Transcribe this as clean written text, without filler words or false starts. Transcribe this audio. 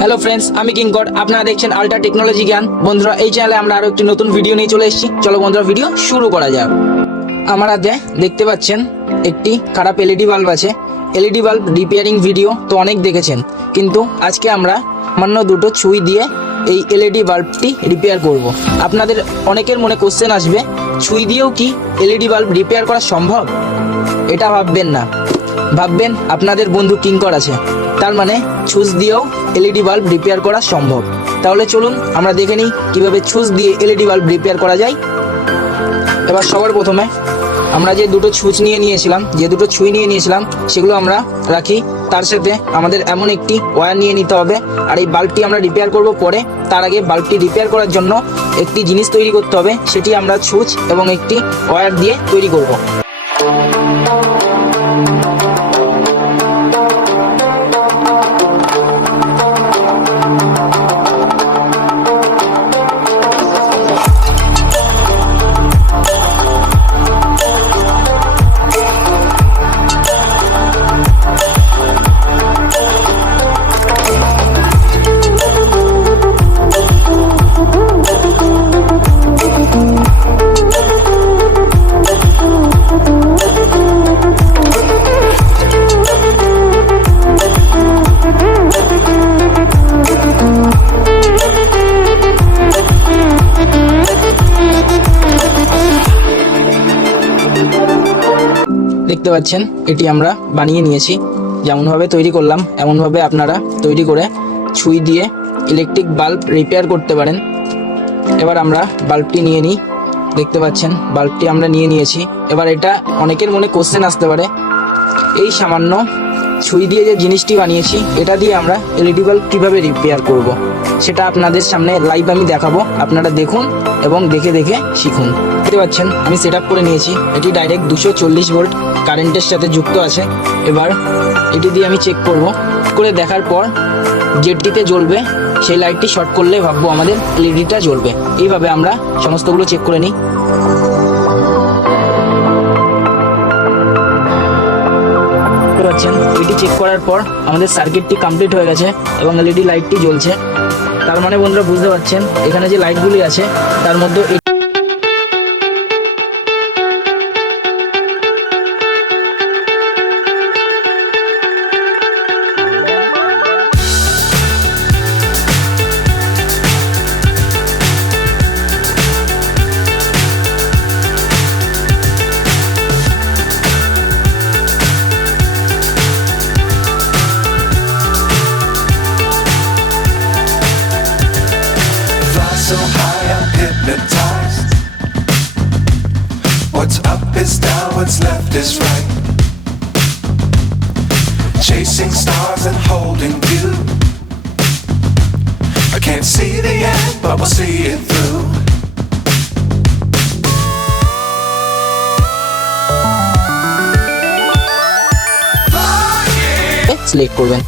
Hello friends, আমি কিঙ্কর। আপনারা দেখছেন আল্ট্রা টেকনোলজি জ্ঞান। বন্ধুরা, এই চ্যানেলে আমরা আরো একটি নতুন ভিডিও নিয়ে চলে এসেছি। চলো বন্ধুরা, ভিডিও শুরু করা যাক। আমার হাতে দেখতে পাচ্ছেন একটি খারাপ এলইডি বাল্ব আছে। এলইডি বাল্ব রিপেয়ারিং ভিডিও তো অনেক দেখেছেন, কিন্তু আজকে আমরা সামান্য দুটো সুই দিয়ে এই এলইডি বাল্বটি রিপেয়ার করব। আপনাদের অনেকের মনে কোশ্চেন আসবে, সুই দিয়েও কি এলইডি বাল্ব রিপেয়ার করা সম্ভব? এটা ভাববেন না, ভাববেন আপনাদের বন্ধু কিঙ্কর আছে, তার মানে সুইচ দিয়েও এলইডি বাল্ব রিপেয়ার করা সম্ভব। তাহলে চলুন আমরা দেখে নিই কীভাবে সুইচ দিয়ে এলইডি বাল্ব রিপেয়ার করা যায়। এবার সবার প্রথমে আমরা যে দুটো সুই নিয়ে নিয়েছিলাম সেগুলো আমরা রাখি। তার সাথে আমাদের এমন একটি ওয়্যার নিয়ে নিতে হবে। আর এই বাল্বটি আমরা রিপেয়ার করব পরে। তার আগে বাল্বটি রিপেয়ার করার জন্য একটি জিনিস তৈরি করতে হবে, সেটি আমরা সুইচ এবং একটি ওয়্যার দিয়ে তৈরি করব। দেখতে পাচ্ছেন এটি আমরা বানিয়ে নিয়েছি। যেমনভাবে তৈরি করলাম এমনভাবে আপনারা তৈরি করে সুই দিয়ে ইলেকট্রিক বাল্ব রিপেয়ার করতে পারেন। এবার আমরা বাল্বটি নিয়ে নিই। দেখতে পাচ্ছেন বাল্বটি আমরা নিয়ে নিয়েছি। এবার এটা অনেকের মনে কোশ্চেন আসতে পারে, এই সামান্য সুই দিয়ে যে জিনিসটি বানিয়েছি এটা দিয়ে আমরা এলইডি বাল্ব কীভাবে রিপেয়ার করব। সেটা আপনাদের সামনে লাইভ আমি দেখাবো। আপনারা দেখুন এবং দেখে দেখে শিখুন। দেখতে পাচ্ছেন আমি সেট আপ করে নিয়েছি। এটি ডাইরেক্ট 240 ভোল্ট কারেন্টের সাথে যুক্ত আছে। এবার এটি দিয়ে আমি চেক করব। করে দেখার পর যেটিতে জ্বলবে সেই লাইটটি শর্ট করলে ভাববো আমাদের এলইডিটা জ্বলবে। এইভাবে আমরা সমস্তগুলো চেক করে নিই। পাচ্ছেন এটি চেক করার পর আমাদের সার্কিটটি কমপ্লিট হয়ে গেছে এবং এলইডি লাইটটি জ্বলছে। তার মানে বন্ধুরা বুঝতে পারছেন এখানে যে লাইটগুলি আছে তার মধ্যে so high I'm hypnotized. What's up is down, what's left is right. Chasing stars and holding you. I can't see the end, but we'll see it through. Select করবেন।